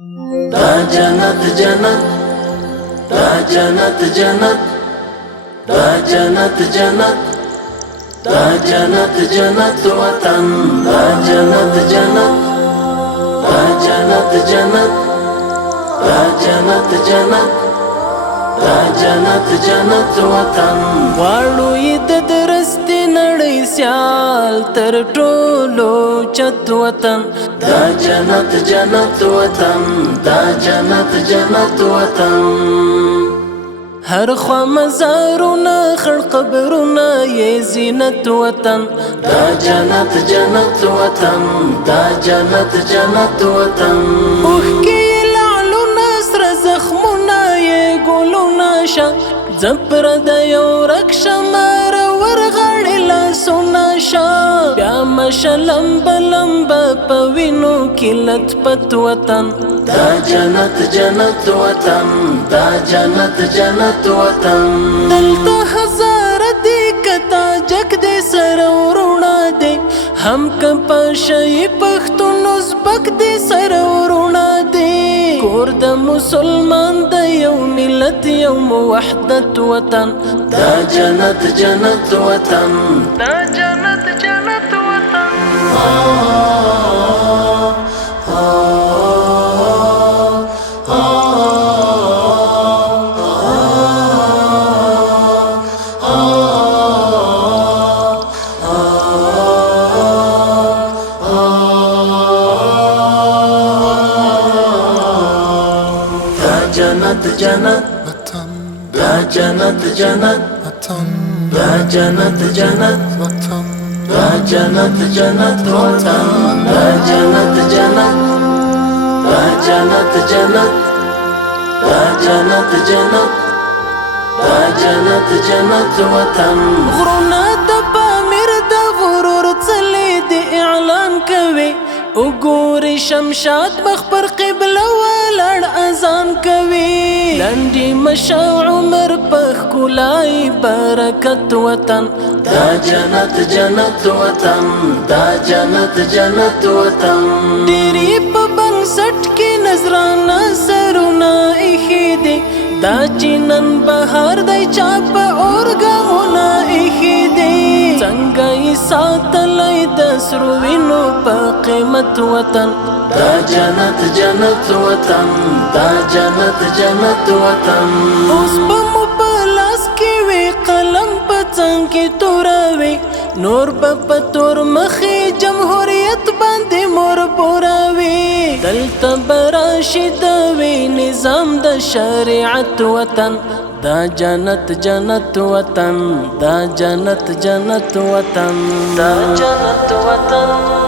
دا جنت جنت، دا جنت جنت، دا جنت جنت، دا جنت جنت وطن، دا جنت جنت، دا جنت جنت، دا جنت جنت، دا جنت جنت وطن. غواړو یې د درستې نړۍ سیال تر ټولو چت وطن، دا جنت جنت وطن، دا جنت جنت وطن. هر خوا مزارونه خړ قبرونه یې زینت وطن، دا جنت جنت وطن، دا جنت جنت وطن. اوښکې لعلونه سره زخمونه یې ګلونه شه، زپر د یو رک شمار ورغړې لاسونه شه. بیا مشه لمبه لمبه په وینو کې لطپت وطن، دا جنت جنت وطن، دا جنت جنت وطن. دلته هزاره دی کتا جک دی سره ورونه دی، هم که پاشی پښتون ازبک دی سره ورونه دی. کور د مسلمان د یو ملت یو موحدت وطن، دا جنت جنت وطن، دا جنت جنت وطن. جنت جنت وطن، دا جنت جنت وطن، دا جنت جنت وطن، دا جنت جنت وطن، دا جنت جنت، دا جنت جنت، دا جنت جنت، دا جنت جنت وطن. غرونه د پامیر د غرور څلې د اعلان کوي، وګوري شمشاد مخ پر قبله ولاړ اذان کوي. لنډي مشه عمر په ښکلای برکت وطن، دا جنت جنت وطن، دا جنت جنت وطن. ډېرې په بنسټ کې نظرانه سرونه ایښي دي، دا چې نن بهار دی چا په اور ګامونه ایښي دي. څنګه یې ساتلی د سرو وینو په قیمت وطن، دا جنت جنت وطن، دا جنت جنت وطن. اوس به مو په لاس کې وي قلم په څنګ کې توروي، نور به په تور مخې جمهوریت باندې مور بوروي. دلته به راشي د وي نظام د شریعت وطن، دا جنت جنت وطن، دا جنت جنت وطن، دا جنت وطن.